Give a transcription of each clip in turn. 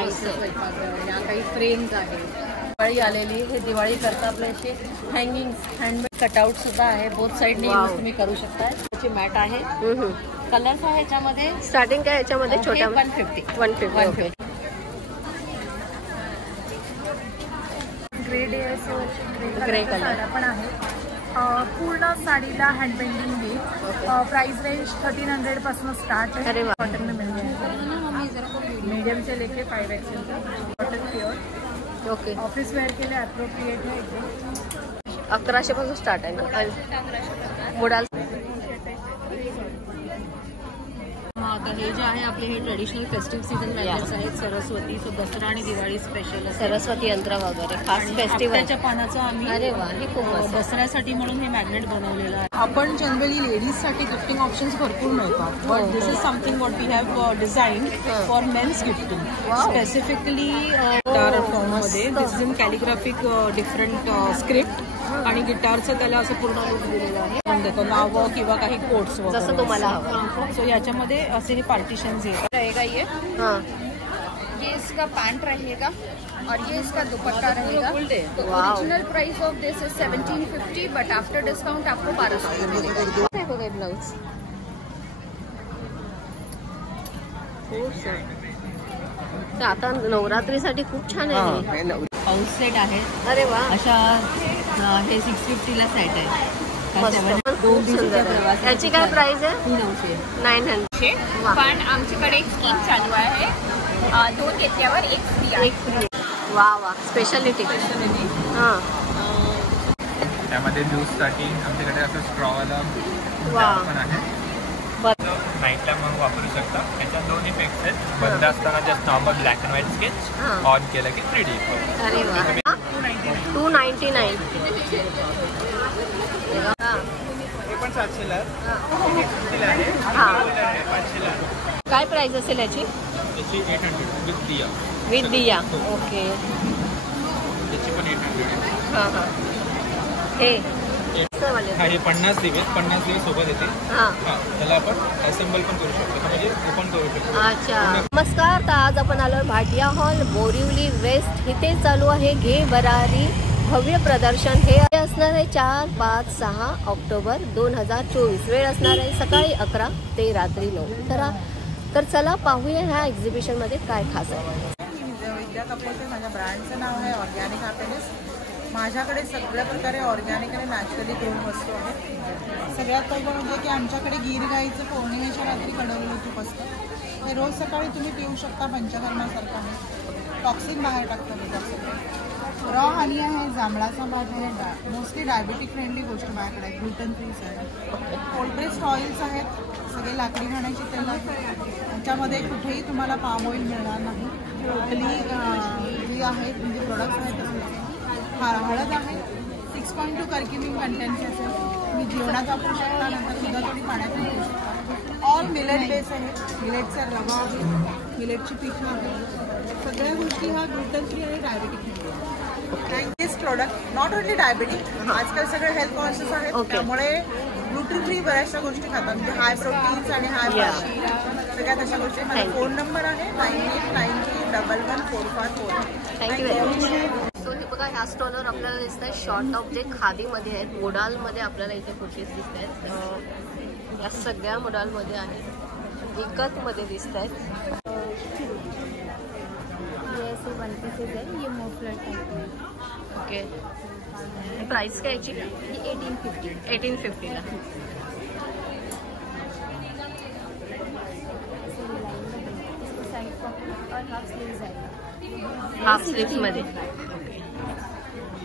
या काही फ्रेम्स आहेत. दिवाळी आलेली, हे दिवाळी करता आपले असे हँगिंग हँडमेड कटआउट सुद्धा आहे. बोथ साईडने यूज तुम्ही करू शकता. त्याची मॅट आहे. कलर्स आहे याच्यामध्ये. स्टार्टिंग काय याच्यामध्ये छोट्या 150. ग्रे कलर पण आहे. पूर्ण साडीला हँड पेंटिंग आहे. प्राइस रेंज 1300 पासून स्टार्ट है. कॉटन में मिल जाएगा. मीडियम से लेके 5XL तक cotton pure. Okay. Office wear के लिए अप्रोप्रिएट है एकदम. 1100 पासून स्टार्ट आहे ना. मोडाल आता हे जे आहे आपले हे ट्रेडिशनल फेस्टिव्ह सीझन मॅगनेट्स आहेत. सरस्वती, सो दसरा आणि दिवाळी स्पेशल सरस्वती यंत्र वगैरे खास फेस्टिवलच्या पानाचं आम्ही. अरे वा, हे खूप दसऱ्यासाठी म्हणून हे मॅग्नेट बनवलेलं आहे. आपण जनरली लेडीजसाठी गिफ्टिंग ऑप्शन्स भरपूर मिळतात. But this is something what we have design for men's gifting. Specifically guitar फॉर्ममध्ये. This is in calligraphic different script आणि गिटारचं त्याला असं पूर्ण लुक दिलेलं आहे. देतो नावं किंवा काही कोट्स वगैरे जसं तुम्हाला हवं. सो याच्यामध्ये असे हे पार्टिशन्स रहेगा. ये इसका पैंट रहेगा और ये इसका दुपट्टा रहेगा. तो original price of this is 1750 but after discount आपको 1200 मिलेगा. ब्लाउज तर आता नवरात्रीसाठी खूप छान आहे. हाऊस सेट आहे. अरे वा. अशा हे 650ला सेट आहे. याची काय प्राइस आहे? 900. पण आमच्याकडे एक स्कीम चालू आहे. 2 घेतल्यावर 1 फ्री. वा वा, स्पेशालिटी. हां, त्यामध्ये ज्यूससाठी आमच्याकडे असं स्ट्रॉवाला पण आहे. नाईटला मग वापरू शकता. याच्यात 2 इफेक्ट्स आहेत. बंद असताना just normal black and white sketch, on केलं की 3D. अरे वा. 299. हे पण 700 ला आहे. 150 आहे. 500 ला. काय प्राइस असेल याची? याची 800 with diya. With diya. Okay. याची पण 800 आहे. हां हां. हे हे 50 दिवे 50 दिवे सोबत येते. हां, त्याला आपण असेंबल पण करू शकतो, म्हणजे ओपन करू शकतो. अच्छा. नमस्कार. तर आज आपण आलो भाटिया हॉल, बोरिवली वेस्ट. इथे चालू आहे घे भरारी भव्य प्रदर्शन. हे असणार आहे 4, 5, 6 ऑक्टोबर 2024. वेळ असणार आहे सकाळी 11 ते रात्री 9. तर चला पाहूया ह्या एक्झिबिशन मध्ये काय खास आहे. विद्या कपूरचे माझ्या ब्रँडचं नाव आहे ऑर्गॅनिक हॅपीनेस. माझ्याकडे सगळ्या प्रकारे ऑर्गॅनिक आणि नॅचरली ग्रोन वस्तू आहेत. सगळ्यात पहिलं म्हणजे की आमच्याकडे गीर गाईचं पौर्णिमेच्या रात्री कडवलेलं तूप असतं. हे रोज सकाळी तुम्ही पिऊ शकता. पंचकर्मासारखं आहे. टॉक्सिन बाहेर टाकतं दुधाचं. रॉ हनी आहे. जांभळाचा भात आहे. मोस्टली डायबेटिक फ्रेंडली गोष्ट माझ्याकडे आहे. ग्लुटन फ्रीज आहे. कोल्ड प्रेस्ड ऑइल्स आहेत. सगळे लाकडी खाण्याची तेल आहेत. त्याच्यामध्ये कुठेही तुम्हाला पाम ऑइल मिळणार नाही. टोटली जी आहेत म्हणजे प्रोडक्ट्स आहेत. हळद आहे. 6.2 कर्क्युमिन कंटेंट असेल. तुम्ही जेवणात वापरू शकता. नंतर सुद्धा थोडी पाण्यात वापरू शकता. ऑल मिलेट बेस आहे. मिलेटचा रवा आहे. मिलेटची पिठं आहे. सगळ्या गोष्टी ह्या ग्लुटन फ्री आणि diabetic free. This product not only diabetic. आजकाल सगळे हेल्थ कॉन्शियस आहेत. त्यामुळे ग्लुटन फ्री बऱ्याचशा गोष्टी खातात. म्हणजे हाय प्रोटीन्स आणि हाय सगळ्यात अशा गोष्टी. माझा फोन नंबर आहे 9893114544. Thank you very much. सो हे बघा, ह्या स्टॉलवर आपल्याला दिसत आहे शॉर्ट टॉप जे खादीमध्ये आहेत. मोडालमध्ये आपल्याला इथे कुर्तीज दिसत आहेत. या सगळ्या मोडालमध्ये आहेत. इकतमध्ये दिसत आहेत. ये 1 पीसेस है. ये मोफलर टाइप है. ओके. प्राइस काय याची? 1850 ला. हाफ स्लीव्स मध्ये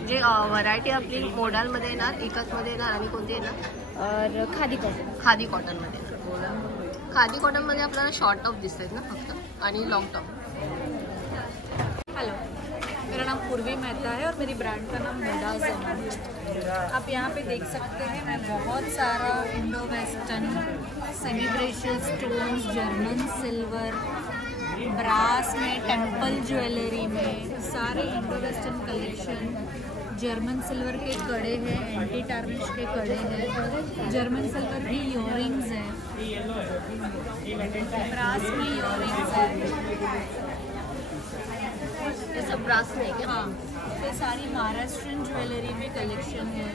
जे व्हरायटी आपली मोडालमध्ये येणार, इकतमध्ये येणार आणि कोणती येणार? और खादी कॉटनमध्ये येणार. खादी कॉटनमध्ये आपल्याला शॉर्ट टॉप दिसत आहेत ना फक्त आणि लॉन्ग टॉप. हेलो, मेरा नाम पूर्वी मेहता है और मेरी ब्रांड का नाम मोडाज है. आप यहाँ पे देख सकते हैं मैं बहुत सारा Indo western semi precious stones, German silver, brass में, टेम्पल ज्वेलरी में सारे Indo western collection. German silver के कड़े हैं, एंटी टार्निश के कड़े हैं. जर्मन सिल्वर की इयरिंग्स हैं. ब्रास में इयरिंग्स हैं. ब्रास में क्या? हाँ, ये सारी महाराष्ट्रियन ज्वेलरी में कलेक्शन है।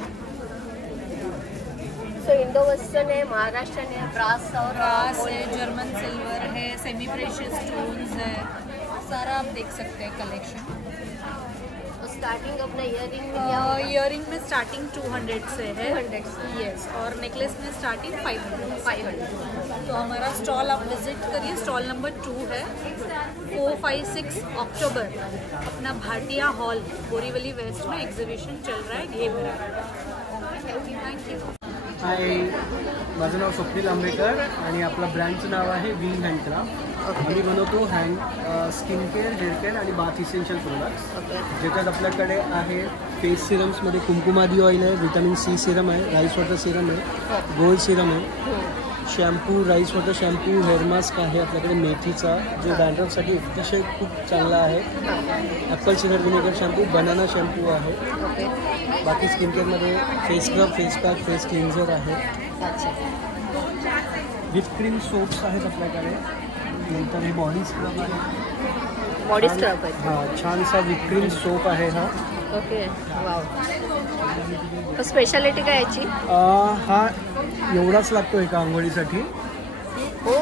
सो इंडो वेस्टर्न है, महाराष्ट्रन है, ब्रास और ब्रास है, जर्मन सिल्वर है, सेमी प्रेशियस स्टोन्स है, सारा आप देख सकते हैं कलेक्शन। स्टार्टिंग अपना इयरिंग में स्टार्टिंग 200 से है। 200 से। यस, और नेकलेस में स्टार्टिंग 500। तो हमारा स्टॉल आप विजिट करिए, स्टॉल नंबर 2 है। 4-5-6 अक्टूबर अपना भाटिया हॉल बोरीवली वेस्ट में एग्जिबिशन चल रहा है घे भरारी। Thank you. हाय, माझं नाव स्वप्नील आंबेकर आणि आपल्या ब्रँडचं नाव आहे विंग हँडक्राफ्ट. आम्ही बनवतो स्किन केअर, हेअर केअर आणि बाथ इसेन्शियल प्रोडक्ट्स. ज्याच्यात आपल्याकडे आहे फेस सिरम्समध्ये कुंकुमादी ऑइल आहे, व्हिटॅमिन सी सिरम आहे, राईस वॉटर सिरम आहे, गोल्ड सिरम आहे, shampoo, rice water shampoo, hair mask आहे आपल्याकडे मेथीचा, जो डॅन्ड्रफसाठी अतिशय खूप चांगला आहे, Apple cider vinegar shampoo, banana shampoo आहे. बाकी स्किन केअरमध्ये face scrub, face pack, face cleanser आहे. विथ क्रीम सोप्स आहेत आपल्याकडे. नंतर हे बॉडी स्क्रब आहे. बॉडी स्क्रब आहे. हां, छानसा विथ क्रीम सोप आहे हा. Okay, wow. स्पेशालिटी काय याची? हा एवढाच लागतो एका आंघोळीसाठी. हो,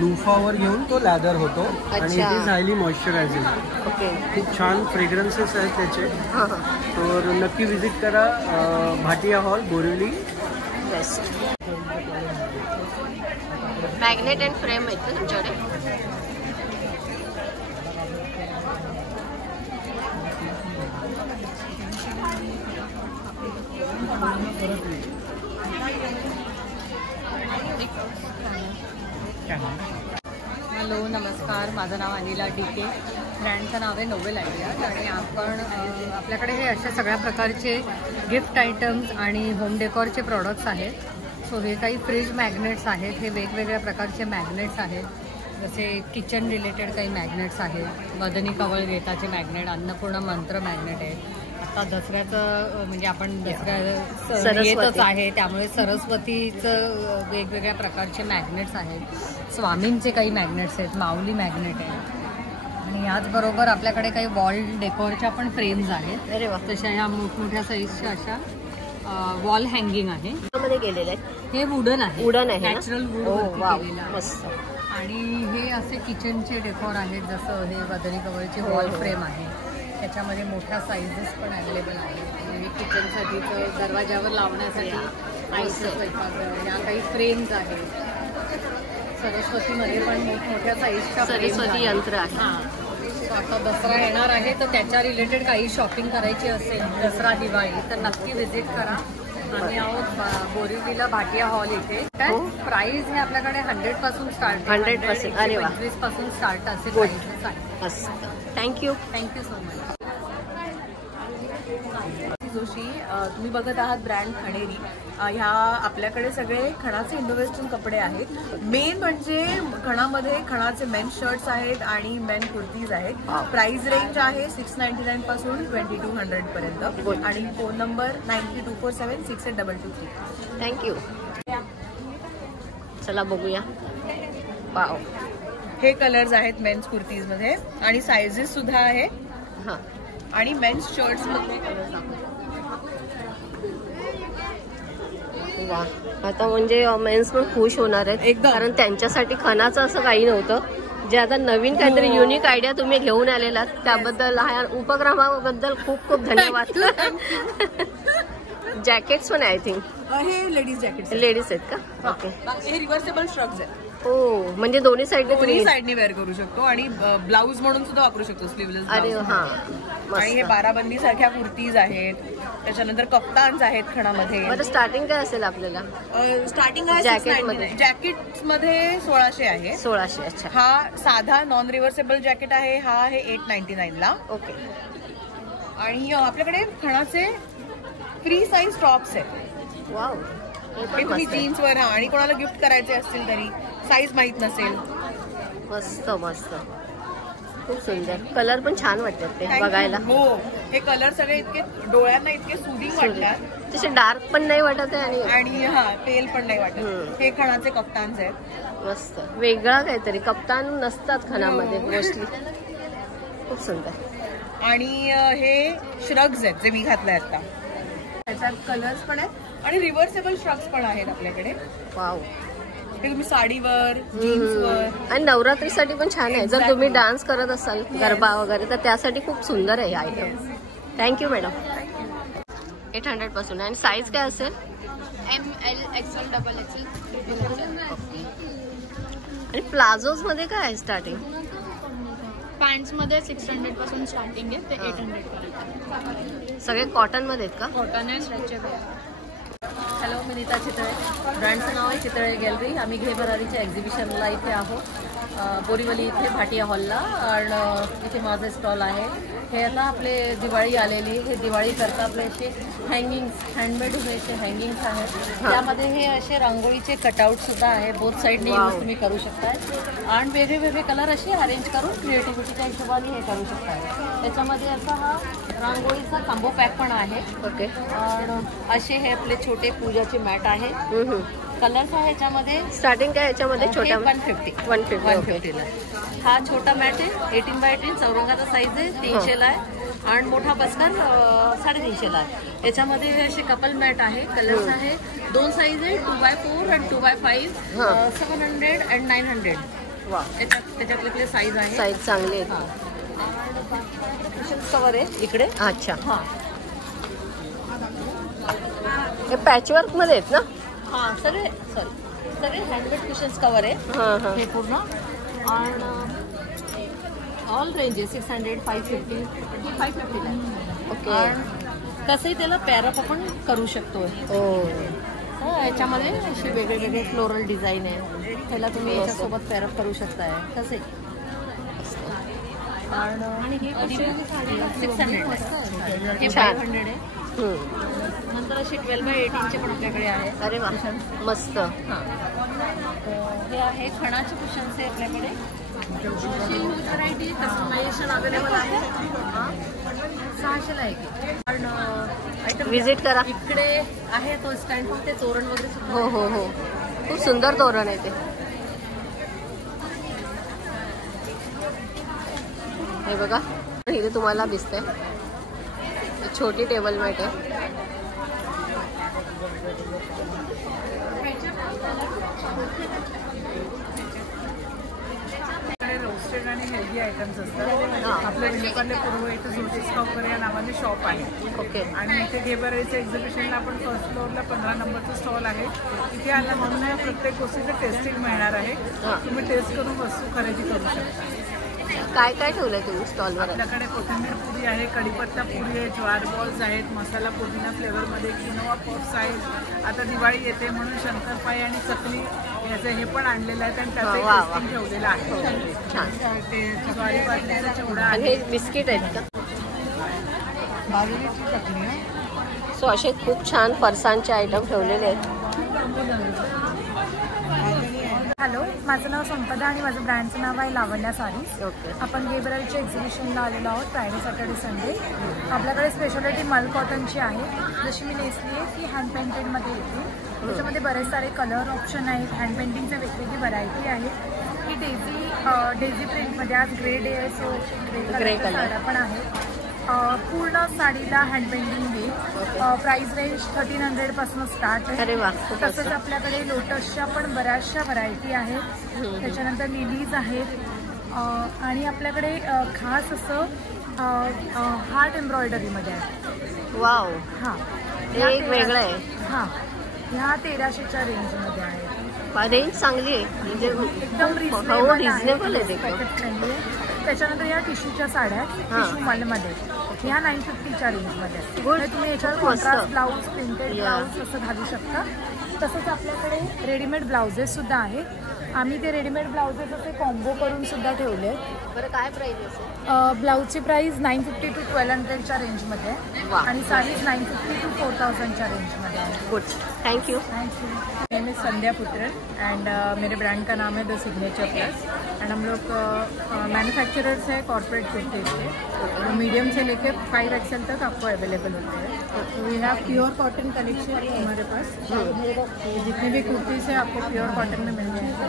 लुफावर घेऊन तो लॅदर होतो आणि it is highly moisturising. Okay. खूप छान फ्रेग्रन्सेस आहेत त्याचे. हां हां. तर नक्की विजिट करा Bhatia hall Borivali best. Magnet and frame आहेत ना तुमच्याकडे? हॅलो, नमस्कार. माझं नाव अनिला डीके. ब्रँडचं नाव आहे नोवेल आयडियाज आणि आपण आपल्याकडे हे अशा सगळ्या प्रकारचे गिफ्ट आयटम्स आणि होम डेकॉरचे प्रॉडक्ट्स आहेत. सो हे काही फ्रीज मॅग्नेट्स आहेत. हे वेगवेगळ्या प्रकारचे मॅग्नेट्स आहेत. जसे किचन रिलेटेड काही मॅग्नेट्स आहेत. मदनी कवळ गेटाचे मॅग्नेट, अन्नपूर्णा मंत्र मॅग्नेट आहे. आता दसऱ्याचं म्हणजे आपण दसऱ्या येतच आहे, त्यामुळे सरस्वतीचं वेगवेगळ्या प्रकारचे मॅग्नेट्स आहेत. स्वामींचे काही मॅग्नेट्स आहेत, माऊली मॅग्नेट आहे. आणि याचबरोबर आपल्याकडे काही वॉल डेकोरच्या पण फ्रेम्स आहेत. अरे वा. तशा ह्या मोठमोठ्या साईजच्या अशा वॉल हँगिंग आहे. मध्ये गेलेलं आहे. हे वुडन आहे. वुडन आहे, नॅचरल वूड केलेलं आहे. मस्त. आणि हे असे किचनचे डेकोर आहेत. जसं हे बदनी कवळची वॉल फ्रेम आहे. त्याच्यामध्ये मोठ्या साईजेस पण अवेलेबल आहेत. म्हणजे किचनसाठीचं दरवाजावर लावण्यासाठी आईचं स्वयंपाकघर, या काही फ्रेम्स आहेत. सरस्वतीमध्ये पण मोठमोठ्या साईजच्या सरस्वती यंत्र आहे. हां, आता दसरा येणार आहे तर त्याच्या रिलेटेड काही शॉपिंग करायची असेल, दसरा दिवाळी, तर नक्की व्हिजिट करा. आम्ही आहोत बोरिवलीला भाटिया हॉल इथे. प्राइस हे आपल्याकडे 100 पासून स्टार्ट. 100%. अरे वा. 25 पासून स्टार्ट असे प्राइसेस आहेत. मस्त. Thank you. Thank you so much. Joshi, तुम्ही बघत आहात ब्रँड खणेरी. ह्या आपल्याकडे सगळे खणाचे इंडो वेस्टर्न कपडे आहेत. मेन म्हणजे खणामध्ये खणाचे मेन शर्ट्स आहेत आणि मेन कुर्तीज आहेत. प्राइस रेंज आहे 699 पासून 2200 पर्यंत. आणि फोन नंबर 9324768223. थँक्यू. चला बघूया. वाव. हे कलर्स आहेत मेन्स कुर्तीज मध्ये आणि साइजेस सुद्धा आहे. हां. आणि मेन्स शर्ट्स मध्ये कलर्स आहेत. वा. आता म्हणजे मेन्स पण खुश होणार आहेत एकदम. कारण त्यांच्यासाठी खणाचं असं काही नव्हतं. जे आता नवीन काहीतरी युनिक आयडिया तुम्ही घेऊन आलेलात त्याबद्दल, ह्या उपक्रमाबद्दल खूप खूप धन्यवाद. जॅकेट्स पण आय थिंक हे लेडीज जॅकेट लेडीज आहेत का? ओके. हे रिव्हर्सेबल स्ट्रक्स आहेत. हो, म्हणजे दोन्ही साईडने दोन्ही साईडने वेअर करू शकतो आणि ब्लाऊज म्हणून सुद्धा वापरू शकतो, स्लीवलेस. अरे हा. आणि हे बाराबंदी सारख्या कुर्तीज आहेत. त्याच्यानंतर कप्तान्स आहेत खणामध्ये. बरं, स्टार्टिंग काय असेल आपल्याला? स्टार्टिंग आहे जॅकेट मध्ये 1600 आहे. 1600. अच्छा. हा साधा नॉन रिव्हर्सेबल जॅकेट आहे. हा आहे 899 ला. ओके. आणि आपल्याकडे खणाचे फ्री साईज टॉप्स आहेत. वाव. हे तुम्ही जीन्स वर आणि कोणाला गिफ्ट करायचे असतील तरी, साईज माहित नसेल. मस्त मस्त, खूप सुंदर. कलर पण छान वाटतात ते बघायला. हो, हे कलर सगळे इतके डोळ्यांना इतके सुदिंग वाटतात. तसे डार्क पण नाही वाटत आहे आणि हा पेल पण नाही वाटत. हे खणाचे कप्तान्स आहेत. मस्त वेगळा काहीतरी. कप्तान नसतात खणामध्ये मोस्टली. खूप सुंदर. आणि हे श्रग्स आहेत जे मी घातले आता. त्याच्यात कलर्स पण आहेत आणि रिव्हर्सेबल श्रग्स पण आहेत आपल्याकडे. वाव. हे तुम्ही साडीवर, जीन्सवर आणि नवरात्रीसाठी पण छान आहे. जर तुम्ही डान्स करत असाल गरबा वगैरे तर त्यासाठी खूप सुंदर आहे आयटम. Thank you madam. 800 पासून. आणि साईज काय असेल? ML, XL, XXL. आणि प्लाझोज मध्ये काय आहे स्टार्टिंग? पॅन्ट्स मध्ये 600 पासून स्टार्टिंग आहे ते 800 पर्यंत. सगळे कॉटन मध्ये आहेत का? कॉटन आहे, स्ट्रेचेबल. हॅलो, मी नीता चितळे. ब्रँडचं नाव आहे चितळे गॅलरी. आम्ही घे भरारीच्या एक्झिबिशनला इथे आहोत, बोरीवली इथे भाटिया हॉलला. आणि इथे माझे स्टॉल आहे. हे आता आपले दिवाळी आलेली, हे दिवाळी करता आपले असे हँगिंग्स, हँडमेड असे हँगिंग्स आहेत. त्यामध्ये हे असे रांगोळीचे कटआउट सुद्धा आहे. बोथ साईडने यूज तुम्ही करू शकताय. आणि वेगळे वेगळे कलर असे अरेंज करून क्रिएटिव्हिटीच्या हिशोबाने हे करू शकताय. त्याच्यामध्ये असा हा रांगोळीचा कॉम्बो पॅक पण आहे. ओके. आणि असे हे आपले छोटे पूजाचे मॅट आहे. कलर्स आहे याच्यामध्ये. स्टार्टिंग काय याच्यामध्ये? छोटा 150 ला. हा छोटा मॅट आहे 18 by 18 चौरंगाचा साईज आहे, 300 ला आहे. आणि मोठा बस्कर 350 ला आहे. याच्यामध्ये असे कपल मॅट आहे. कलर्स आहे, 2 साईज आहे, 2x4 आणि 2x5, 700 and 900. त्याच्यातले साईज आहे. साईज चांगली आहे. कवर आहे इकडे. अच्छा. हे पॅचवर्क मध्ये आहेत ना? हा, सगळे हँडमेड कुशन्स कवर आहे हे पूर्ण. आणि ऑल रेंज आहे 600, 550, 550 आहे. ओके. तसंही त्याला पॅरअप आपण करू शकतो. याच्यामध्ये अशी वेगळे वेगळे फ्लोरल डिझाईन आहे. त्याला तुम्ही याच्यासोबत पॅरअप करू शकताय तसे. आणि हे 600 हे 500 आहे. नंतर अशी 12 by 18 पण आपल्याकडे आहे. अरे वा, मस्त. हे आहे खणाचे कुशन्स आहे आपल्याकडे. अशी ह्यूज व्हरायटी कस्टमायझेशन अवेलेबल आहे. 600 ला आहे. कारण आयटम विजिट करा. इकडे आहे तो स्टँड पण ते तोरण वगैरे सुद्धा. हो, खूप सुंदर तोरण आहे ते. हे बघा, इथे तुम्हाला दिसतंय छोटी टेबल मॅट आहे. रोस्टेड आणि हेल्दी आयटम्स असतात. आपल्या विलेपार्ले पूर्व इथे जोशीस कॉपर या नावाने शॉप आहे. ओके. आणि इथे घे भरारीच्या एक्झिबिशनला आपण फर्स्ट फ्लोअरला 15 नंबरचं स्टॉल आहे. इथे आला म्हणून प्रत्येक गोष्टीचं टेस्टिंग मिळणार आहे. तुम्ही टेस्ट करून वस्तू खरेदी करू शकता. काय काय ठेवलंय तुम्ही स्टॉलवर? आपल्याकडे कोथिंबीर पुरी आहे, कढीपत्ता पुरी आहे, ज्वार बॉल्स आहेत, मसाला पुदिना फ्लेवरमध्ये, किनोवा पफ्स आहेत. आता दिवाळी येते म्हणून शंकरपाई आणि चकली याचं हे पण आणलेलं आहे. आणि त्याचं टेस्टिंग ठेवलेलं आहे. ते ज्वारी बाजरीचा चिवडा आणि आहे. हे बिस्किट आहेत का? बाजरीची चकली आहे. सो असे खूप छान फरसाणचे आयटम ठेवलेले आहेत. हॅलो, माझं नाव संपदा आणि माझं ब्रँडचं नाव आहे लावण्या साडीज. ओके. आपण घे भरारीच्या एक्झिबिशनला आलेलो आहोत फ्रायडे, सॅटर्डे, संडे. आपल्याकडे स्पेशालिटी मल कॉटनची आहे. जशी मी नेसली आहे ती हँड पेंटेडमध्ये येते. त्याच्यामध्ये बरेच सारे कलर ऑप्शन आहेत. हँड पेंटिंगचे वेगवेगळी व्हरायटी आहे. ही डेझी प्रिंटमध्ये आज ग्रे डे आहे, सो ग्रे कलर साड्या पण आहेत. पूर्ण साडीला हँड पेंटिंग आहे. प्राइस रेंज 1300 पासून स्टार्ट आहे. अरे वा. तसंच आपल्याकडे लोटसच्या पण बऱ्याचशा व्हरायटी आहेत. त्याच्यानंतर लिलीज आहेत. आणि आपल्याकडे खास असं हार्ट एम्ब्रॉयडरीमध्ये आहे. वाव. हां, एक वेगळं आहे. हां, ह्या 1300च्या रेंजमध्ये आहे. रेंज चांगली आहे, म्हणजे एकदम रिझनेबल आहे. त्याच्यानंतर या टिश्यूच्या साड्या आहेत, टिश्यू मलमध्ये. ह्या 950च्या रेंजमध्ये. तुम्ही याच्यावर कॉन्ट्रास्ट ब्लाऊज, प्रिंटेड ब्लाऊज असं घालू शकता. तसंच आपल्याकडे रेडीमेड ब्लाउजेस सुद्धा आहेत. आम्ही ते रेडीमेड ब्लाउजेस असे कॉम्बो करून सुद्धा ठेवले आहेत. बरं, काय प्राइस असेल? ब्लाऊजची प्राइस 950 to 1200च्या रेंजमध्ये आहे. आणि साडीज 950 to 4000च्या रेंजमध्ये आहे. Good, thank you. Thank you. Name is Sandhya Putran end मेरे ब्रांड का नाम है द सिग्नेचर प्लस. एंड हम लोग मैन्युफैक्चरर्स है कॉर्पोरेट कुर्तीज के, तो मीडियम से लेके 5 XL तक आपको अवेलेबल होते हैं। We have pure cotton collection हमारे पास, जितनी भी कुर्तीज है आपको प्योर कॉटन में मिल जाएंगे,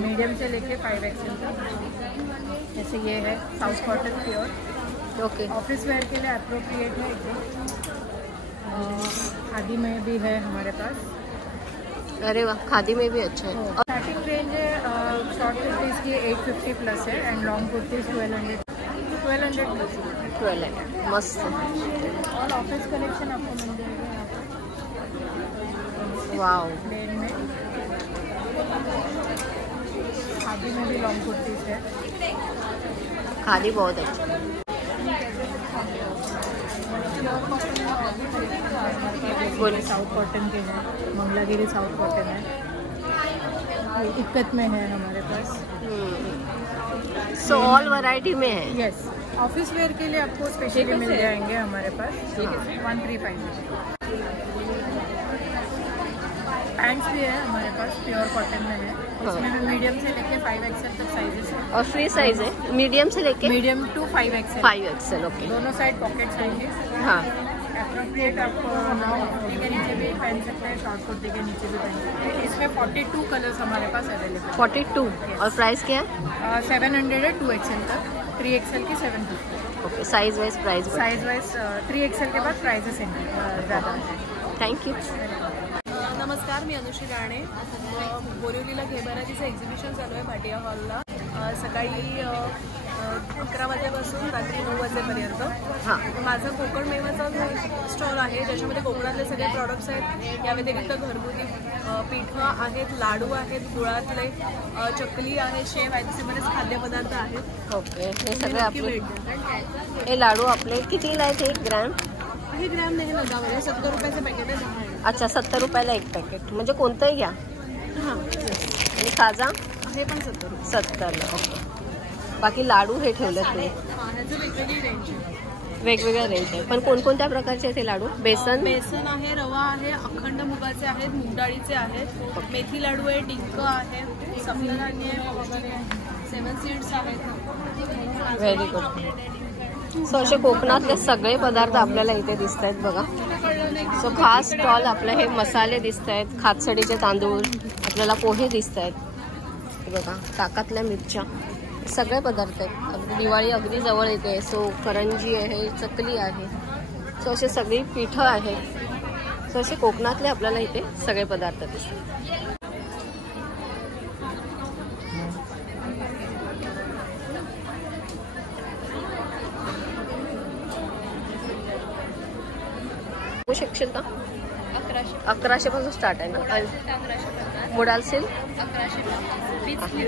मीडियम से लेके 5 XL तक। जैसे ये है south cotton pure, okay. Office wear के लिए अप्रोप्रिएट है एकदम। खादी में भी है हमारे पास। अरे वाह, खादी में भी अच्छा है। और स्टार्टिंग रेंज है शॉर्ट कुर्तीज़ की 850 प्लस है एंड लॉन्ग कुर्तीज़ 1200 प्लस। 1200 मस्त। और ऑफिस कलेक्शन आपको मिल जाएगा यहाँ पर वाओ। प्लेन में। खादी में भी लॉन्ग कुर्तीज़ है। खादी बहुत अच्छा। बोले साउथ कॉटन के हैं, मंगलागिरी साउथ कॉटन है, इक्कत में है हमारे पास। सो ऑल वैरायटी में है। यस, ऑफिस वेयर के लिए आपको स्पेशली मिल जाएंगे हमारे पास। 135 पैंट्स भी है हमारे पास, प्योर कॉटन में है। इसमें भी मीडियम से लेके 5 XL तक साइजेस है। और फ्री साइज है मीडियम से लेके medium to 5 XL। 5 XL, okay. दोनों साइड पॉकेट्स आएंगे। हाँ, एप्रोप्रिएट आप लॉन्ग कुर्ती के नीचे भी पहन सकते हैं, शॉर्ट कुर्ती के नीचे भी पहन सकते हैं। इसमें 42 कलर्स हमारे पास अवेलेबल। 42। और प्राइस क्या है? 700 है 2 XL तक, 3 XL की 750। Okay. Size wise price? Size wise 3 XL के बाद प्राइजेस ज़्यादा है। Thank you. नमस्कार, मी अनुश्री राणे. बोरिवलीला घेबरारीचं एक्झिबिशन चालू आहे भाटिया हॉलला. सकाळी 11 वाजेपासून रात्री 9 वाजेपर्यंत. माझा कोकण मेवाचा स्टॉल आहे, ज्याच्यामध्ये कोकणातले सगळे प्रॉडक्ट्स आहेत. या व्यतिरिक्त घरगुती पीठं आहेत, लाडू आहेत, गुळातले चकली आहे, शेव आहेत, असे बरेच खाद्यपदार्थ आहेत. ओके. हे सगळे आपले हे लाडू आपले कितीला आहेत? 1 ग्रॅम? हे ग्रॅम नाही, नगावर आहे. 70 रुपयाचं पॅकेट आहे. 10 आहे. अच्छा, 70 रुपयाला 1 पॅकेट. म्हणजे कोणतंही घ्या. हां. आणि खाजा हे पण 70 रुपये. 70ला. ओके. बाकी लाडू हे ठेवले तुम्ही? ह्याचं वेगवेगळी रेंज आहे. वेगवेगळ्या रेंज आहे. पण कोणकोणत्या प्रकारचे आहेत हे लाडू? बेसन आहे, रवा आहे, अखंड मुगाचे आहेत, मूग डाळीचे आहेत, मेथी लाडू आहे, डिंक आहे, सफेद धान्य आहे, 7 सीड्स आहेत. Very good. सो असे कोकणातले सगळे पदार्थ आपल्याला इथे दिसत आहेत बघा. सो खास स्टॉल आपले हे मसाले दिसत आहेत, खातसडीचे तांदूळ, आपल्याला पोहे दिसत आहेत बघा, ताकातल्या मिरच्या, सगळे पदार्थ आहेत. अगदी दिवाळी अगदी जवळ येते. सो करंजी आहे, चकली आहे, सो असे सगळी पिठं आहेत. सो असे कोकणातले आपल्याला इथे सगळे पदार्थ दिसतात. होऊ शकशील का? 1100 पासून स्टार्ट आहे ना? आणि मोडाल सिल्क 1150.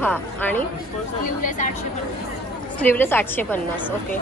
हां. आणि स्लीवलेस 850. स्लीवलेस 850. ओके.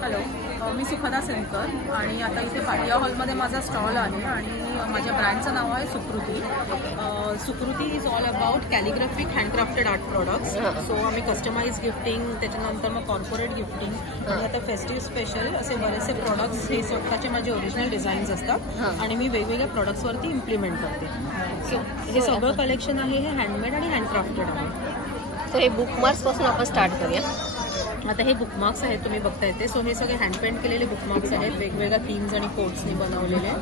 हॅलो, मी सुखदा सेनकर आणि आता इथे भाटिया हॉलमध्ये माझा स्टॉल आहे आणि माझ्या ब्रँडचं नाव आहे Sukriti. Sukriti is all about calligraphic handcrafted art products. So आम्ही कस्टमाइज गिफ्टिंग, त्याच्यानंतर मग कॉर्पोरेट गिफ्टिंग आणि आता फेस्टिव्ह स्पेशल असे बरेचसे प्रोडक्ट्स हे स्वतःचे माझे ओरिजिनल डिझाईन्स असतात आणि मी वेगवेगळ्या प्रोडक्ट्सवरती इम्प्लिमेंट करते. सो हे सगळं कलेक्शन आहे हे हँडमेड आणि हँडक्राफ्टेड आहे. तर हे बुकमार्क्सपासून आपण स्टार्ट करूया. आता हे बुकमार्क्स आहेत, तुम्ही बघता येते. सो हे सगळे हँडपेंट केलेले बुकमार्क्स आहेत, वेगवेगळ्या थीम्स आणि कोट्सनी बनवलेले.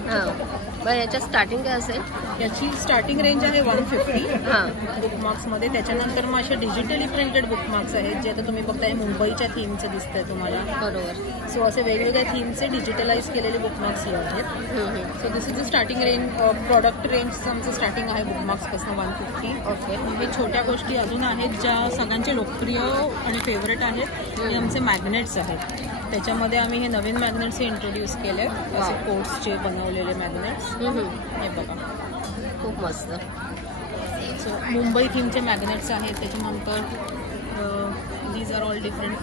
बरं, याच्या स्टार्टिंग काय असेल? याची स्टार्टिंग रेंज आहे 150 बुकमार्क्समध्ये. त्याच्यानंतर मग असे डिजिटली प्रिंटेड बुकमार्क्स आहेत, जे आता तुम्ही बघताय मुंबईच्या थीमचं दिसतंय तुम्हाला. बरोबर. सो असे वेगवेगळ्या थीमचे डिजिटलाइज केलेले बुकमार्क्स हे आहेत. So this is the starting range. Product रेंजचं आमचं स्टार्टिंग आहे बुकमार्क्सपासून 150. ओके. हे छोट्या गोष्टी अजून आहेत ज्या सगळ्यांचे लोकप्रिय आणि फेवरेट आहेत. हे आमचे मॅग्नेट्स आहेत. त्याच्यामध्ये आम्ही हे नवीन मॅग्नेट्स इंट्रोड्यूस केले, असे कोट्सचे बनवलेले मॅग्नेट्स. हे बघा खूप मस्त. सो मुंबई थीमचे मॅग्नेट्स आहेत. त्याच्यानंतर these are all different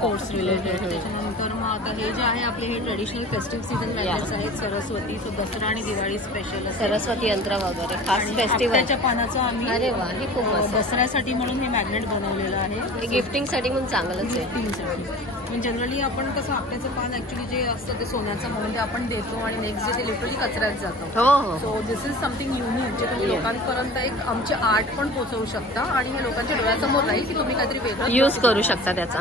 course related. त्याच्यानंतर मग आता हे जे आहे आपले हे ट्रेडिशनल फेस्टिव्ह सीझन मॅग्नेट्स आहेत. सरस्वती, सो दसरा आणि दिवाळी स्पेशल सरस्वती यंत्र वगैरे खास फेस्टिवलच्या पानाचं आम्ही अरे वा हे खूप मस्त दसऱ्यासाठी म्हणून हे मॅग्नेट बनवलेलं आहे. गिफ्टिंगसाठी म्हणून चांगलंच आहे. गिफ्टिंगसाठी म्हणजे जनरली आपण कसं आपल्याचं पान ऍक्च्युली जे असतं ते सोन्याचं म्हणून ते आपण देतो आणि नेक्स्ट डे ते लिटरली कचऱ्यात जातो. हो. So this is something unique जे तुम्ही लोकांपर्यंत एक आमचे आर्ट पण पोहोचवू शकता आणि हे लोकांच्या डोळ्यासमोर राहील की तुम्ही काहीतरी वेगळं यूज करू शकता त्याचा.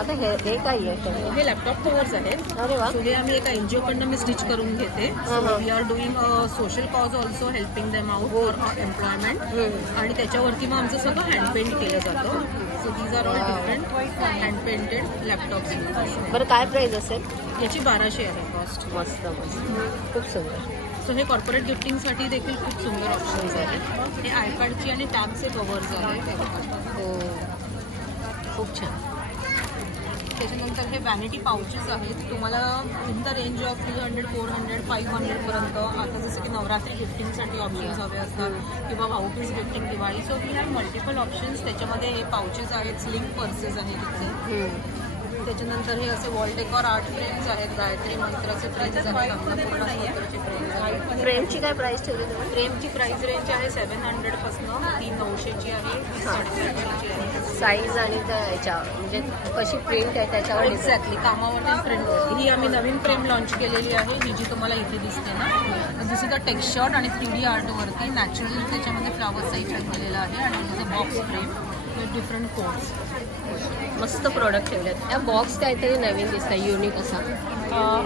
आता हे काय आहे? हे लॅपटॉप कव्हर्स आहेत. अरे वा. सो हे आम्ही एका एनजीओ कडनं मी स्टिच करून घेते. We are doing social cause also, helping them out for employment. आणि त्याच्यावरती मग आमचं सगळं हँड पेंट केलं जातं. So these are all different hand painted laptops. बरं काय प्राइस असेल याची 1200 आहे कॉस्ट. मस्त मस्त खूप सुंदर. सो हे कॉर्पोरेट गिफ्टिंगसाठी देखील खूप सुंदर ऑप्शन्स आहेत. हे आयपॅडची आणि टॅबचे कव्हर्स आहेत. हो खूप छान. त्याच्यानंतर हे वॅनिटी पाउचेस आहेत. तुम्हाला इन द रेंज ऑफ 300, 400, 500 पर्यंत. आता जसं की नवरात्री गिफ्टिंगसाठी ऑप्शन्स हवे असतात किंवा Bhaubeej gifting, Diwali. So we have multiple options. त्याच्यामध्ये हे पाउचेस आहेत, स्लिंग पर्सेस आहेत इथे. त्याच्यानंतर हे असे वॉल डेकॉर आर्ट फ्रेम्स आहेत. गायत्री मंत्राचे फ्रेम्स आहेत. अन्नपूर्णा स्तोत्राचे फ्रेम्स आहेत. फ्रेमची काय प्राइस ठेवली तुम्ही? फ्रेमची प्राइस रेंज आहे 700 पासून. ती 900ची आहे, 750ची आहे. साईज आणि त्याच्या म्हणजे कशी प्रिंट आहे त्याच्यावर एक्झॅक्टली कामावरती प्रिंट. ही आम्ही नवीन फ्रेम लॉन्च केलेली आहे. ही जी तुम्हाला इथे दिसते ना, दिस इज अ टेक्स्चर्ड आणि 3D आर्टवरती नॅचरल त्याच्यामध्ये फ्लावर्सचा इफेक्ट दिलेला आहे. आणि this a box frame with different codes. मस्त प्रोडक्ट ठेवलेत. त्या बॉक्स काहीतरी नवीन दिसत आहे, युनिक असा.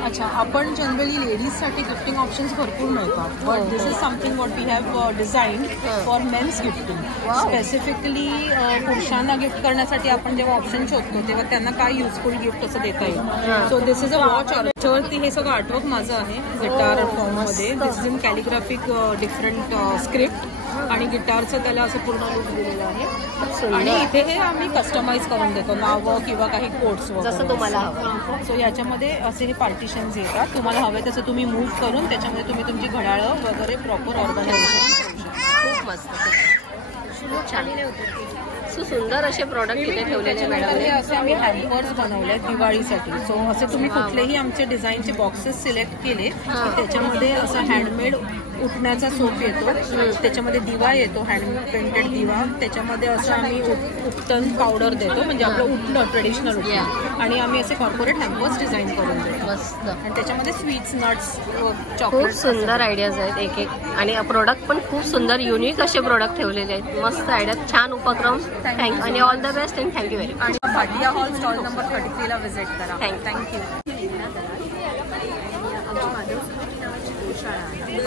अच्छा, आपण जनरली लेडीजसाठी गिफ्टिंग ऑप्शन्स भरपूर मिळतात. But this is something what we have design for men's gifting. Specifically पुरुषांना गिफ्ट करण्यासाठी आपण जेव्हा ऑप्शन शोधतो तेव्हा त्यांना काय युजफुल गिफ्ट असं देता येईल. So this is a watch. त्याच्यावरती हे सगळं आर्टवर्क माझं आहे गिटार फॉर्ममध्ये. This is in calligraphic different script आणि गिटारचं त्याला असं पूर्ण लुक दिलेलं आहे. आणि इथे हे आम्ही कस्टमाइज करून देतो, नावं किंवा काही कोट्स वगैरे जसं तुम्हाला हवं. सो याच्यामध्ये असे हे पार्टिशन्स येतात. तुम्हाला हवे तसं तुम्ही मूव्ह करून त्याच्यामध्ये तुम्ही तुमची घड्याळं वगैरे प्रॉपर ऑर्गनायझेशन करू शकता. खूप मस्त, खूप छान. सुंदर असे प्रोडक्ट इथे ठेवलेले मॅडम. असे आम्ही हॅम्पर्स बनवले दिवाळीसाठी. सो असे तुम्ही कुठलेही आमचे डिझाईनचे बॉक्सेस सिलेक्ट केले त्याच्यामध्ये असं हँडमेड उठण्याचा सोप येतो. त्याच्यामध्ये दिवा येतो, हँड पेंटेड दिवा. त्याच्यामध्ये असं आम्ही उपटन पावडर देतो, म्हणजे आपलं उठणं ट्रेडिशनल उठणं. आणि आम्ही असे कॉर्पोरेट हॅम्पर्स डिझाईन करून देतो. मस्त. आणि त्याच्यामध्ये स्वीट्स, नट्स, चॉकलेट. खूप सुंदर आयडियाज आहेत एक एक. आणि प्रोडक्ट पण खूप सुंदर युनिक असे प्रोडक्ट ठेवलेले आहेत. मस्त आयडिया, छान उपक्रम. थँक्यू आणि all the best and thank you very much. आणि भाटिया हॉल स्टॉल नंबर 33 ला व्हिजिट करा. थँक्यू.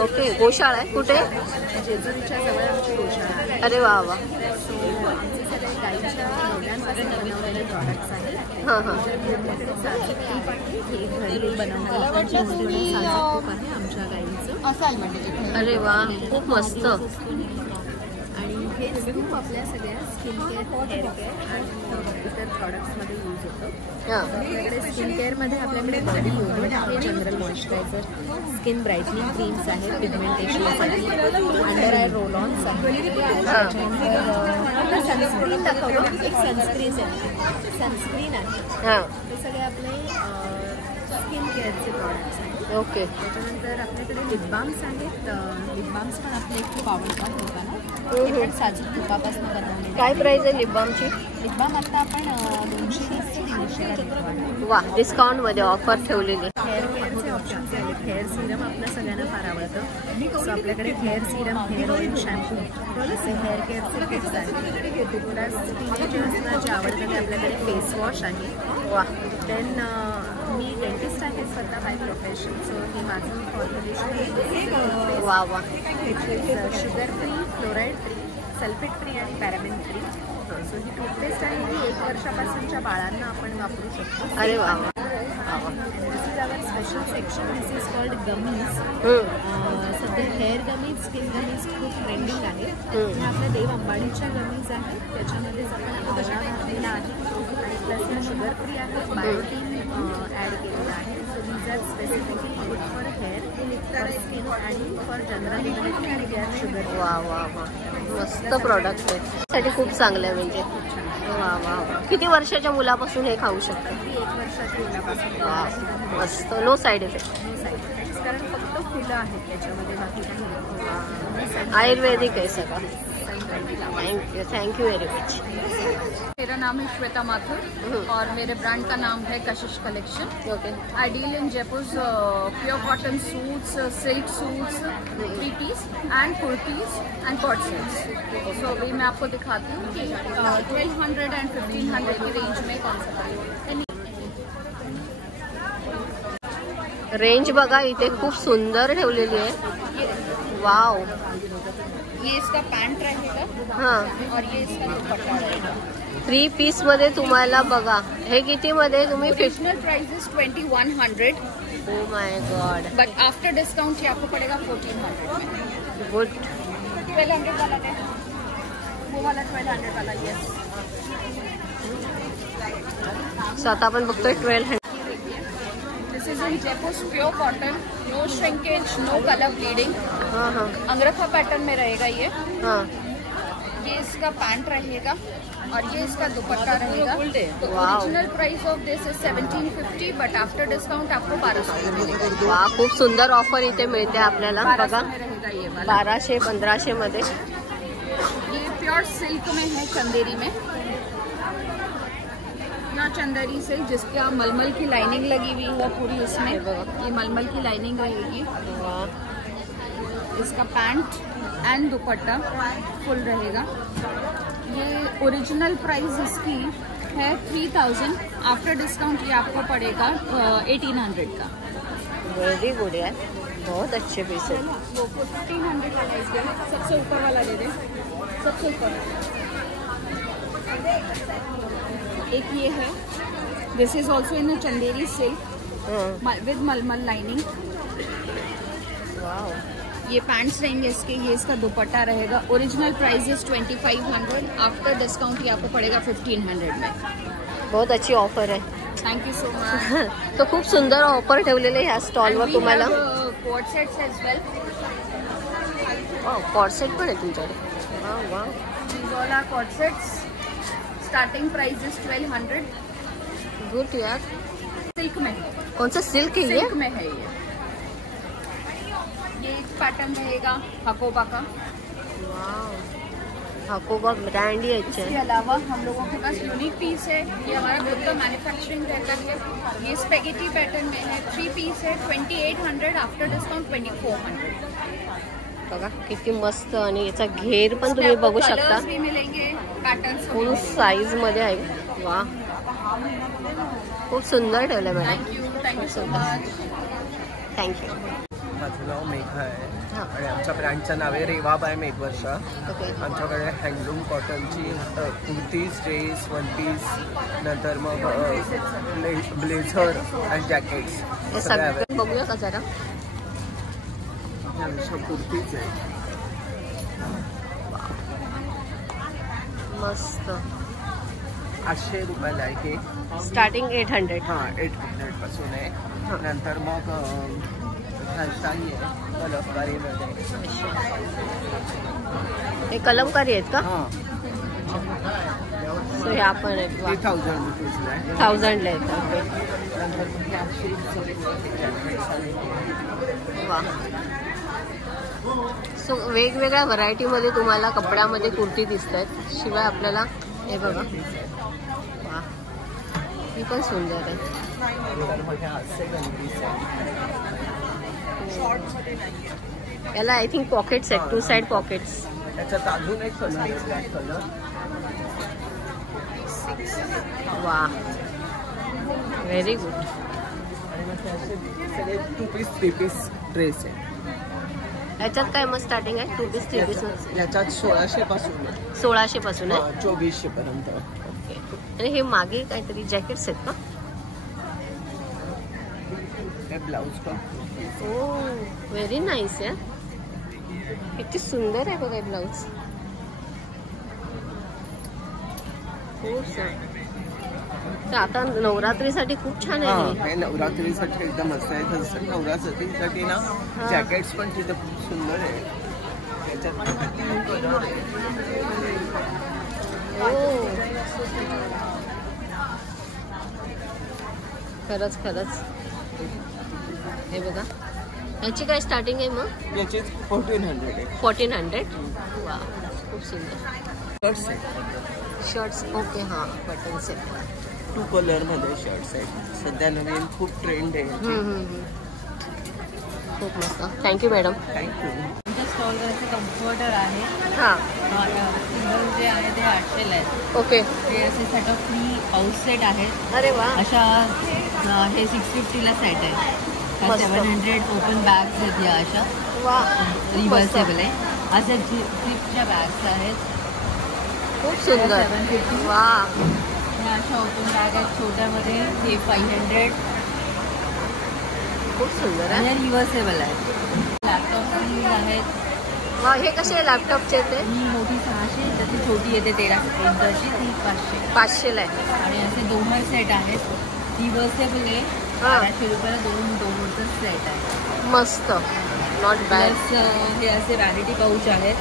ओके, गोशाळा आहे कुठे? जेजुरीच्या जवळ आमची गोशाळा आहे. अरे वा वा. सो आमचे सगळे गाईच्या दोघांपासून बनवलेले प्रॉडक्ट्स आहेत. हां हां. आपल्याकडे साजूक तूप आहे, हे घरी बनवलेलं साजूक तूप आहे आमच्या गाईचं. अरे वा, खूप मस्त. आणि हे तूप आपल्या सगळ्या स्किन केअर, हेअर केअर आणि इतर प्रॉडक्ट्समध्ये यूज होतं. आपल्याकडे स्किन केअरमध्ये आपल्याकडे बॉडी लोशन आहे, general moisturiser, skin brightening creams आहेत पिगमेंटेशनसाठी, अंडर आय रोल ऑन्स आहेत. त्याच्यानंतर सनस्क्रीन दाखवलं. एक सनस्क्रीन आहे. हे सगळे आपले स्किन केअरचे प्रॉडक्ट्स आहेत. ओके. त्याच्यानंतर आपल्याकडे लिप बाम्स आहेत. लिप बाम्स पण आपले खूप आवडतात लोकांना. हे पण साजूक तुपापासून बनवले. काय प्राइस आहे लिप बामची? लिप बाम आता आपण 220 ते 300 वा, डिस्काउंट मध्ये ऑफर ठेवलेली. हेअर केअरचे ऑप्शन्स आहेत. हेअर सिरम आपल्या सगळ्यांना फार आवडतं. सो आपल्याकडे hair serum, hair oil, shampoo असे हेअर केअरचे किट्स आहेत. प्लस टीनेजर्सना जे आवडतं ते आपल्याकडे फेस वॉश आहे. वा. देन मी डेंटिस्ट आहे स्वतः बाय प्रोफेशन. सो हे माझं फॉर्म्युलेशन. वा वा. Sugar free, fluoride free, sulphate free आणि पॅराबेन फ्री. सो ही टूथपेस्ट आहे, ही 1 वर्षापासूनच्या बाळांना आपण वापरू शकतो. अरे वा वा. This is our special section. This is called gummies. सध्या हेअर गमीज, स्किन गमीज खूप ट्रेंडिंग आहे. हे आपल्या देव अंबाडीच्या गमीज आहेत. त्याच्यामध्ये आपण आवळा घातलेला आहे, प्लस शुगर फ्री आहे, बायोटीन ॲड केलेला आहे. So these are specifically good for hair, for skin आणि फॉर जनरल इम्युनिटी आणि हेअर शुगर. वा वा वा, मस्त प्रॉडक्ट आहे. साठी खूप चांगलं आहे म्हणजे. वा वा, किती वर्षाच्या मुलापासून हे खाऊ शकतं? 1 वर्षाच्या मुलापासून. वा मस्त, नो साईड इफेक्ट. कारण फक्त फुलं आहेत त्याच्यामध्ये, बाकी काही. आयुर्वेदिक है सगळं. Thank you very much. मेरा नाम है श्वेता माथुर और मेरे ब्रांड का नाम है Kashish collection. Okay. I deal in Jaipur pure cotton suits, silk suits, three piece and kurtis and cord sets. So अभी मैं आपको दिखाती हूँ कि 1200 एंड 1500 की रेंज में कौन सा है. रेंज बघा इथे खूप सुंदर ठेवलेली आहे. वाव. ये इसका पैंट रहेगा. हाँ. और ये इसका दुपट्टा रहेगा. 3 पीस मध्ये तुम्हाला बघा हे किती मध्ये तुम्ही. Original price is 2100. Oh my God. But after discount ये आपको पड़ेगा 1400 में. गुड. 1200 वाला है वो वाला, 1200 वाला. यस. सो आता आपण बघतोय 1200. This is in Jaipur pure cotton, no shrinkage, no colour bleeding. हाँ हाँ अंगरखा पैटर्न में रहेगा ये. हाँ. ये इसका पैंट रहेगा और ये इसका दुपट्टा रहेगा. तो Wow. Original price of this is 1750 but after discount आपको 1200 में मिलेगा. वा, खूप सुंदर ऑफर इथे मिळते आपल्याला. बघा 1200 में रहेगा ये वाला. 1200-1500 मध्ये. ये प्योर सिल्क में है, चंदेरी में. यहाँ चंदेरी सिल्क जिसका मलमल की लाइनिंग लगी हुई है पूरी इसमें. ये मलमल की लाइनिंग रहेगी. इसका पैंट एंड दुपट्टा फुल रहेगा. ये ओरिजिनल प्राइस इसकी है 3000. आफ्टर डिस्काउंट ये आपको पड़ेगा 1800 का. वेरी गुड यार, बहुत अच्छे पीस है. 1500 वाला इसका सबसे ऊपर वाला दे दे. सबसे ऊपर एक ये है. This is also in Chanderi silk with malmal lining. Wow. ये पैंट्स रहेंगे इसके. ये इसका दुपट्टा रहेगा. Original price is 2500. After discount ये आपको पड़ेगा 1500 में. बहुत अच्छी ऑफर आहे. Thank you so much. तो खूप सुंदर ऑफर ठेवलेले ह्या स्टॉलवर तुम्हाला. कोट सेट्स एज वेल. कॉट सेट पण आहे तुमच्याकडे. वा वा. These all are court sets. Starting price is 1200. Good यार. सिल्क में. कौन सा सिल्क है ये? सिल्क में है ये. ये एक पैटर्न रहेगा हकोबा का. हकोबा ब्रांड ही अच्छा इसके है. अलावा हम लोगों के पास यूनिक पीस है. ये हमारा खुद का मैन्युफैक्चरिंग रहता है. ये स्पेगेटी पैटर्न में है. 3 पीस है. 2800. After discount 2400. बघा किती मस्त. आणि याचा घेर पण तुम्ही बघू शकता. भी मिलेंगे, पैटर्न्स फुल साइज मध्ये आहे. वा, खूप सुंदर ठेवलंय madam. Thank you so much. Thank you. माझं नाव मेघा आहे आणि आमच्या ब्रँडचं नाव आहे रेवा बाय मेघवर्षा. आमच्याकडे हँडलूम कॉटनची कुर्तीज, ड्रेस, वन पीस, नंतर मग ब्लेझर आणि जॅकेट्स हे सगळं बघूया का जरा. कुर्तीज आहे मस्त. 800 रुपयाला आहे हे. स्टार्टिंग 800. हां 800 पासून आहे. नंतर मग खालसानी आहे कलमकारीमध्ये. हे कलमकारी आहेत का? हां. सो ह्या पण आहेत. 1000 रुपीजला आहे. 1000ला आहेत. ओके. वा. सो वेगवेगळ्या व्हरायटीमध्ये तुम्हाला कपड्यामध्ये कुर्ती दिसत आहेत. शिवाय आपल्याला हे बघा. वा, ही पण सुंदर आहे. याला आय थिंक पॉकेट्स आहेत. 2 साइड पॉकेट्स. त्याच्यात अजून एक कलर आहे, ब्लॅक कलर. वा, व्हेरी गुड. आणि मग सगळे 2 पीस 3 पीस ड्रेस आहे. याच्यात काय मग स्टार्टिंग आहे? 2 पीस 3 पीस. याच्यात 1600 पासून आहे. 1600 पासून आहे. 2400 पर्यंत. ओके. आणि हे मागे काहीतरी जॅकेट्स आहेत का? हे ब्लाउज पण ओ व्हेरी नाईस आहे. किती सुंदर आहे बघा ब्लाउज. खूप छान. तर आता नवरात्रीसाठी खूप छान आहे. हे नवरात्रीसाठी एकदम मस्त आहे. तसं नवरात्रीसाठी ना जॅकेट्स पण तिथे खूप सुंदर आहे. खरंच खरंच. हे बघा याची काय स्टार्टिंग आहे मग? याची 1400 आहे. 1400. वा खूप सुंदर. Shirts okay. हां बटन सेट 2 कलर मध्ये शर्ट्स आहेत. सध्या नवीन खूप ट्रेंड आहे. खूप मस्त. Thank you madam. थँक्यू. आमच्या स्टॉलवर असे कम्फर्टर आहे. हां सिंगल जे आहे ते 800 आहेत. ओके. ते असे सेट ऑफ 3 हाऊस सेट आहेत. अरे वा. अशा हे 650ला सेट आहे. 700 ओपन बॅग्स आहेत या अशा. वा रिव्हर्सेबल आहे. अशा जिपच्या बॅग्स आहेत. खूप सुंदर. 750. वा ह्या अशा ओपन बॅग आहेत छोट्यामध्ये. हे 500. खूप सुंदर आहे. आणि रिव्हर्सेबल आहे. लॅपटॉप आहेत. वा हे कसे लॅपटॉपचे ते? ही मोठी 600, त्याची छोटी येते 13 इंचाची, ती 500. 500ला आहे. आणि असे 2 सेट आहेत. रिव्हर्सेबल आहे. 1200 रुपयाला 2 सेट आहे. मस्त. Not bad. प्लस हे असे व्हॅनिटी पाऊच आहेत.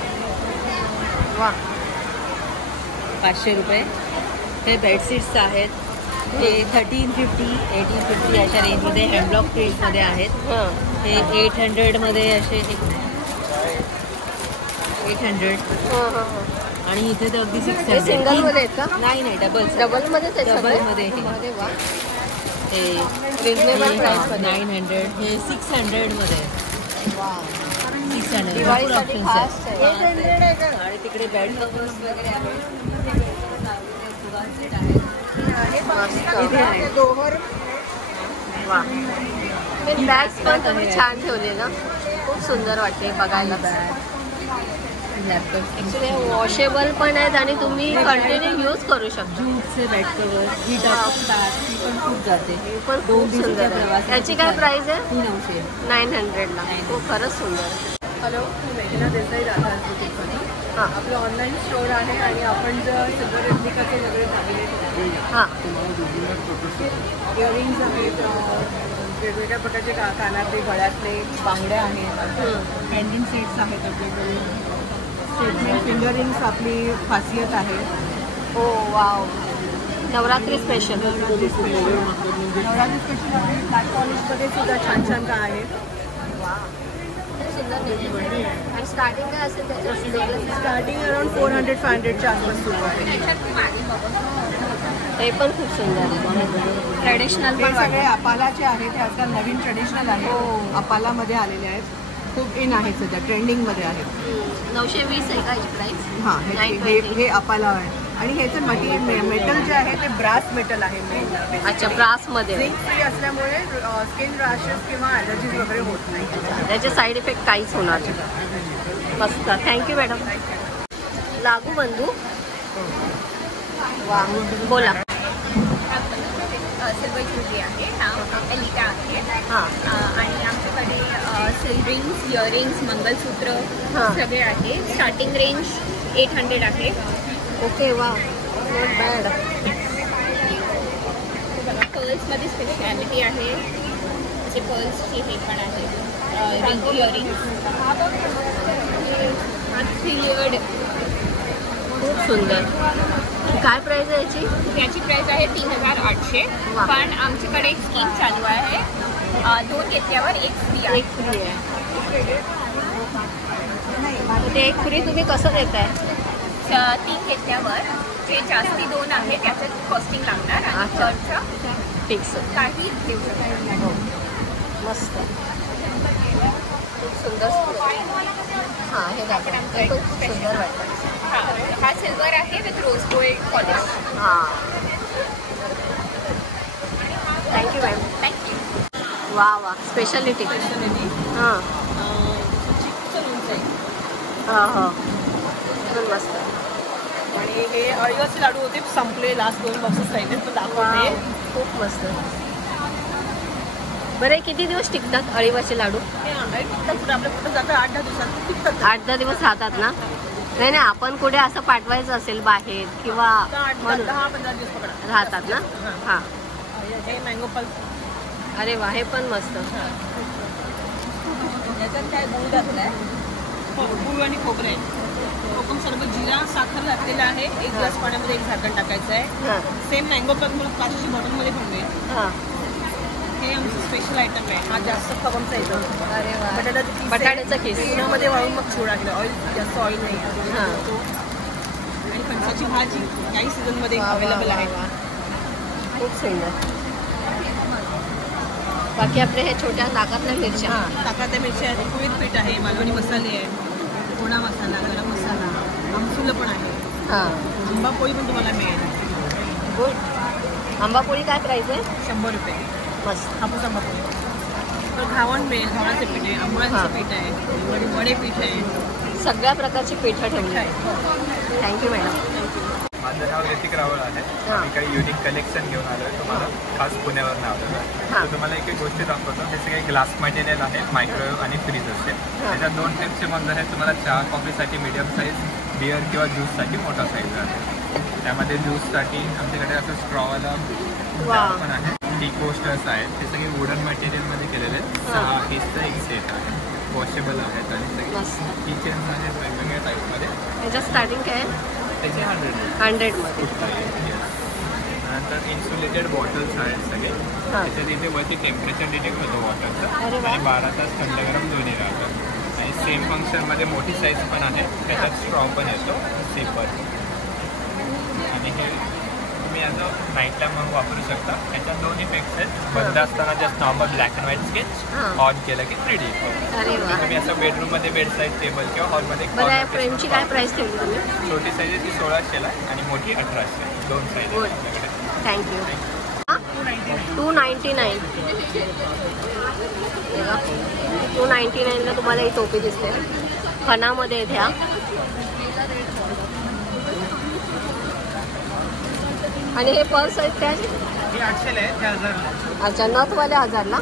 वा 500 रुपये. हे बेडशीट्स आहेत. ते 1350, 1850 अशा रेंजमध्ये हँडब्लॉक प्रिंटमध्ये आहेत. हे 800मध्ये असे 800. आणि इथे तर अगदी 600. सिंगलमध्ये आहेत का? नाही डबलमध्येच आहे. डबलमध्ये हे रिजनेबल प्राइस 900. हे 600मध्ये आहे. 600. दिवाळीसाठी खास आहे. आणि तिकडे बेड कव्हर्स वगैरे आहेत. वा बॅग्स पण तुम्ही छान ठेवले ना. खूप सुंदर वाटते बघायला. लॅपटॉप ॲक्च्युली वॉशेबल पण आहेत आणि तुम्ही कंटिन्यू यूज करू शकता. जूटचे बेड कव्हर ही टाकतात. ती पण खूप जाते. पण खूप सुंदर आहे. याची काय प्राइस आहे? 900ला. खूप खरंच सुंदर. हॅलो, मी मेघना देसाई राधा कंपनी. हां, आपलं ऑनलाईन स्टोअर आहे आणि आपण जर सिल्वर रेप्लिकाचे वगैरे दागिने हां इयरिंग्स आहेत, वेगवेगळ्या प्रकारचे कानातले, गळ्यातले, बांगड्या आहेत, पेंडिंग सेट्स आहेत आपल्याकडे. स्टेटमेंट फिंगर रिंग्स आपली खासियत आहे. हो wow. Navratri special. Navratri special आपली ब्लॅक पॉलिशमध्ये सुद्धा छान छान काय आहे. आणि स्टार्टिंग काय असेल त्याचं? स्टार्टिंग अराउंड 400-500च्या आसपास सुरू आहे. ते पण खूप सुंदर आहे. ट्रेडिशनल हे सगळे अपालाचे आहेत. हे आजकाल नवीन ट्रेडिशनल आहे. अपालामध्ये आलेले आहेत. खूप इन आहेत सध्या, ट्रेंडिंगमध्ये आहेत. 920 आहे का ही प्राइस? हां, हे अपाला आहे. आणि ह्याचं मेटल जे आहे ते ब्रास मेटल आहे. अच्छा, ब्रासमध्ये. झिंक फ्री असल्यामुळे स्किन रॅशेस किंवा ॲलर्जीज वगैरे होत नाही. त्याचे साईड इफेक्ट काहीच होणार नाही. मस्त. Thank you madam. लागू बंधू. वा बोला. सिल्वर ज्वेलरी आहे. नाव एलिटा आहे. हां. आणि आमच्याकडे रिंग्स, इयरिंग्स, मंगलसूत्र सगळे आहे. स्टार्टिंग रेंज 800 आहे. ओके वा नॉट बॅड. पर्ल्समध्ये स्पेशालिटी आहे. असे पर्ल्सची हे पण आहे. Ring earrings. थ्री खूप सुंदर. काय प्राइस आहे याची? याची प्राइस आहे 3800. पण आमच्याकडे एक स्कीम चालू आहे. 2 घेतल्यावर 1 फ्री आहे. 1 फ्री आहे. ते 1 फ्री तुम्ही कसं देताय? 3 घेतल्यावर जे जास्ती 2 आहे त्याचं कॉस्टिंग लागणार. आणि थर्डचं फिक्स काही घेऊ शकतो. मस्त. खूप सुंदर. हां हे दाखवा. खूप सुंदर वाटतं. हा सिल्वर आहे विथ रोज गोल्ड पॉलिश. हां थँक्यू मॅम. थँक्यू. वा वा स्पेशालिटी. हां हां हां पण मस्त. आणि हे अळीवाचे लाडू होते, संपले. लास्ट 2 बॉक्सेस राहिले तर दाखवते. खूप मस्त. बरं, किती दिवस टिकतात अळीवाचे लाडू? आपल्या कुठं जातं 8-10 दिवसात टिकतात. 8-10 दिवस राहतात ना? नाही नाही, आपण कुठे असं पाठवायचं असेल बाहेर किंवा 10-15 दिवस पकडा राहतात ना? हां. हे मँगो पल्प. अरे वा, हे पण मस्त. याच्यात काय गुळ घातलाय? गुळ आणि खोबरं आहे. कोकम सरबत, जिरा, साखर घातलेलं आहे. 1 ग्लास पाण्यामध्ये 1 झाकण टाकायचं आहे. सेम मँगो पल्प म्हणून 500 बॉटलमध्ये पण मिळेल. हे आमचं स्पेशल आयटम आहे. हा जास्त खवमचा येतो. अरे वा, बटाट्याचा खीस उन्हामध्ये वाळून मग सोडा केला. ऑइल जास्त ऑइल नाही आहे. आणि फणसाची भाजी काही सीझनमध्ये अवेलेबल आहे. खूप सुंदर. बाकी आपले हे छोट्या ताकातल्या मिरच्या. ताकातल्या मिरच्या आहेत, कुळीत पीठ आहे, मालवणी मसाले आहे, गोडा मसाला, गरम मसाला, आमसूल पण आहे. आंबा पोळी पण तुम्हाला मिळेल. गुड. आंबा पोळी काय प्राइस आहे? 100 रुपये. मस्त. हापूस आंबा पोळी. तर घावण मिळेल, घावणाचं पीठ आहे, आंबोळ्यांचं पीठ आहे, वडे पीठ आहे. सगळ्या प्रकारची पीठं ठेवली आहे. Thank you madam. माझं नाव ऋतिक रावळ आहे. मी काही युनिक कलेक्शन घेऊन आलो आहे तुम्हाला, खास पुण्यावरून आलेलो आहे. तर तुम्हाला एक गोष्टी दाखवतो. हे सगळे ग्लास मटेरियल आहे, मायक्रोवेव्ह आणि फ्रीज असते. त्याच्यात 2 टाईपचे मंद आहेत. तुम्हाला चहा कॉफीसाठी मीडियम साईज, बिअर किंवा ज्यूससाठी मोठा साईज आहे. त्यामध्ये ज्यूससाठी आमच्याकडे असं स्ट्रॉवाला पण आहे. टी कोस्टर्स आहेत, ते सगळे वुडन मटेरियलमध्ये केलेले आहेत. 6 पीसचा एक सेट आहे. वॉशेबल आहेत आणि सगळे किचन्स आहेत वेगवेगळ्या टाईपमध्ये. त्याच्यात स्टार्टिंग काय आहे? त्याचे 100 मध्ये. नंतर इन्सुलेटेड बॉटल्स आहेत सगळे. त्याच्यात इथे वरती टेम्परेचर डिटेक्ट होतं वॉटरचं आणि 12 तास थंड गरम दोन्ही राहतं. आणि सेम फंक्शनमध्ये मोठी साईज पण आहे. त्याच्यात स्ट्रॉ पण येतो सिपर. आणि हे तुम्ही ॲज अ नाईटला मग वापरू शकता. त्याच्यात 2 इफेक्ट्स आहेत. बंद असताना just normal black and white sketch, on केलं की 3D इफेक्ट. तुम्ही असं बेडरूममध्ये बेडसाईड टेबल किंवा हॉलमध्ये. बरं, फ्रेमची काय प्राइस ठेवली तुम्ही? छोटी साईज आहे ती 1600 आहे आणि मोठी 1800. 2 साईज आहे. थँक्यू. 299. 299ला तुम्हाला ही टोपी दिसते. खणामध्ये येते. ह्या आणि हे पर्स आहेत त्याचे 800 आहे, ते 1000. अच्छा, नथवाले 1000ला.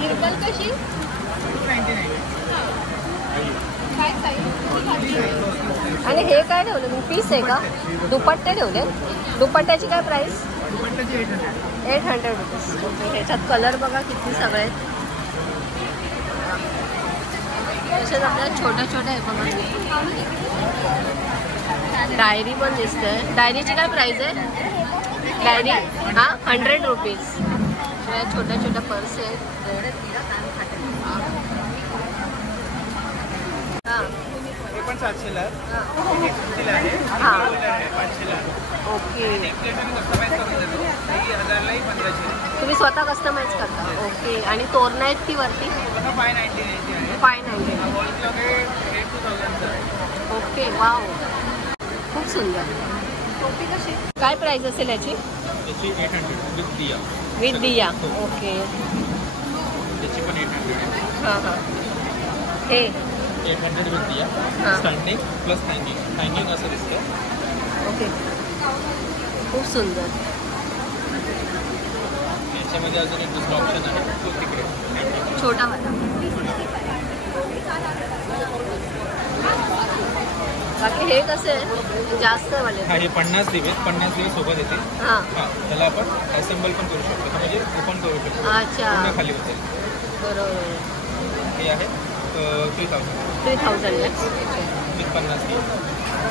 हिरबल कशी? 299. आणि हे काय ठेवलं तुम्ही? पीस आहे का? दुपट्टे ठेवले. दुपट्ट्याची काय प्राइस? दुपट्ट्याची 800 रुपीज. ह्याच्यात कलर बघा किती सगळे आहेत. तसेच आपल्या छोट्या छोट्या आहे बघा. डायरी पण दिसते. डायरीची काय प्राइस आहे? Diary 100 rupees. छोट्या छोट्या पर्स आहेत. हे पण 700 ला आहे. 150 आहे. 500 आहे. ओके. कस्टमाइज करून देतो. 1000 ला 1500. तुम्ही स्वतः कस्टमाइज करता? ओके. आणि तोरणं आहेत ती वरती? 599 आहे. 599. वॉल क्लॉक आहे 8,000 आहे. ओके. वाव, खूप सुंदर. टोपी कशी? काय प्राइस असेल याची? त्याची 800 with diya. With diya. Okay. त्याची पण 800 आहे. हां हां. हे 800 with diya. Standing plus hanging. Hanging असं दिसतं. ओके. खूप सुंदर. याच्यामध्ये अजून एक दुसरा ऑप्शन आहे, तो तिकडे छोटा वाला. बाकी हे कसे आहे? जास्त वाले. हा, हे 50 दिवे 50 दिवे सोबत येते. हां, त्याला आपण असेंबल पण करू शकतो, म्हणजे ओपन करू शकतो. अच्छा, पूर्ण खाली होते. बरोबर. हे आहे 3000. 3000 विथ 50 दिवे.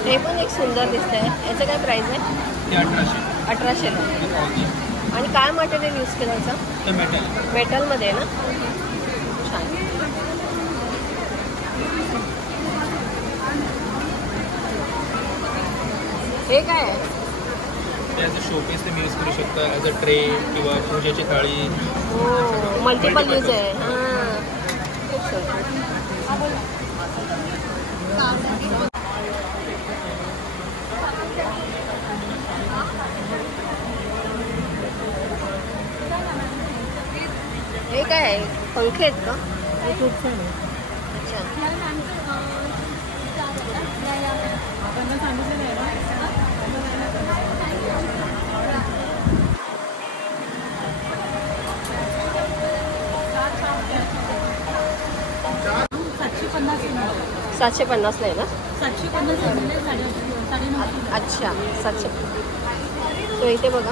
हे पण एक सुंदर दिसत आहे. याचं काय प्राइस आहे? ते 1800. 1800. आणि काय मटेरियल यूज केलं? ते मेटल. मेटलमध्ये आहे ना? छान. हे काय आहे? ते ॲज अ शोपीस तुम्ही यूज करू शकता. ॲज अ ट्रे किंवा पूजेची थाळी. हो, मल्टिपल यूज आहे. हां, खूप छान. हे काय आहे? पंखे आहेत का? 750 नाही ना? 750 अच्छा 700. तो इथे बघा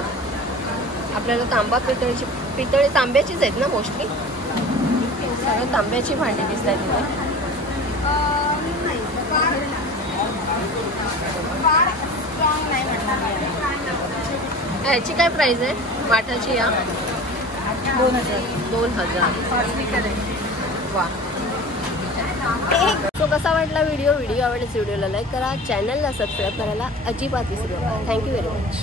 आपल्याला तांबा पितळी तांब्याचीच आहेत ना मोस्टली? सगळं तांब्याची भांडी दिसत आहेत तिथे. ह्याची काय प्राइस आहे माठाची? या 2000. वा. सो कसा वाटला व्हिडिओ आवडल्यास व्हिडिओला लाईक करा, चॅनलला सबस्क्राईब करायला अजिबात विसरू नका. Thank you very much.